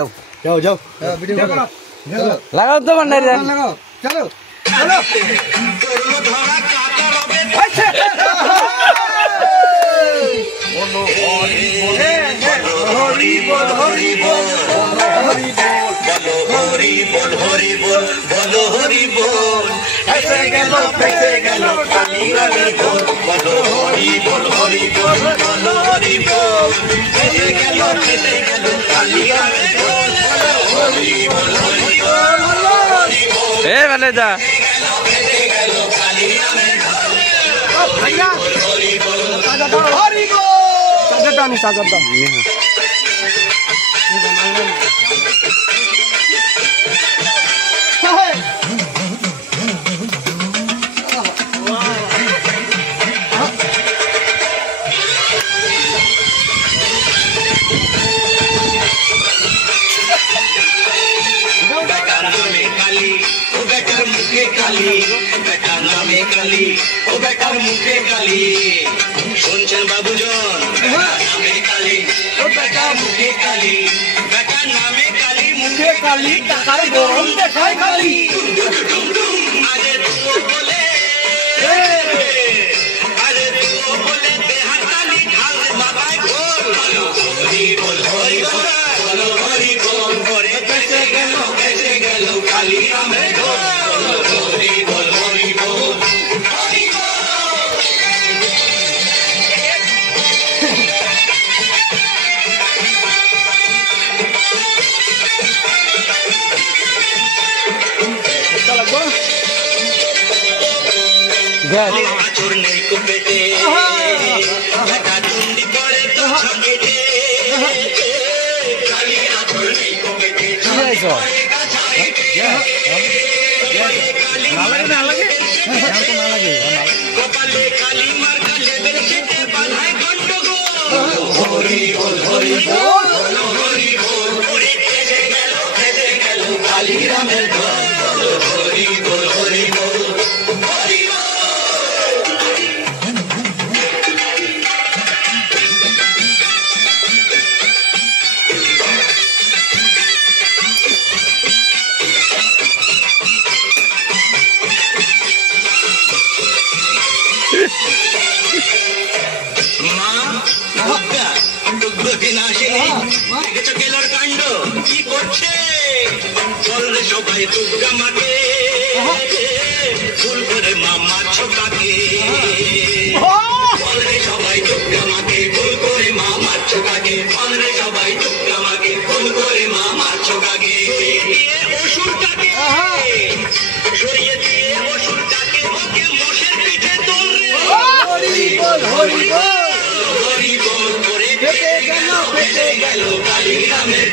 जाओ जाओ वीडियो लगाओ तो भंडारी लगाओ चलो चलो हरि बोल हरि बोल हरि बोल हरि बोल बोलो हरि बोल ऐसे गेलो काली गाली बोल बोलो हरि बोल बोलो हरि बोल ऐसे गेलो काली गाली बोल हरि बोल ए वाले जा भैया हरि बोल सागर दानी बेकार मुखे काली শুনছেন বাবুজন নামে কালী ও বেটা মুখে কালী বেটা নামে কালী মুখে কালী টাকার গরম দেখায় কালী আরে তুই বলে আরে তুই বলে বেহার কালী ঢাল মাথায় ঘোল হরি বল হরি বল করে কেসে গেল কালী নামে ঘোল হরি বল হরি বল आचुर नहीं को बेटे बेटा चुंडी पड़े तो छगेटे काली आचुर नहीं को बेटे गोपाले काली मार काले बेरखेटे बाधाई गंडगो हरि बोल हरि बोल हरि बोल ओरे केसे गेलो काली रामेर घर हरि बोल हरि बोल সবাই দুর্গা মাকে ফুল করে মামা ছোকাকে সবাই দুর্গা মাকে ফুল করে মামা ছোকাকে সবাই দুর্গা মাকে ফুল করে মামা ছোকাকে অসুরটাকে সরিয়ে দিয়ে অসুরটাকে ওকে মোষের পিঠে তোলে হরি বল হরি বল হরি বল করে বেঁচে গেল কালী নামের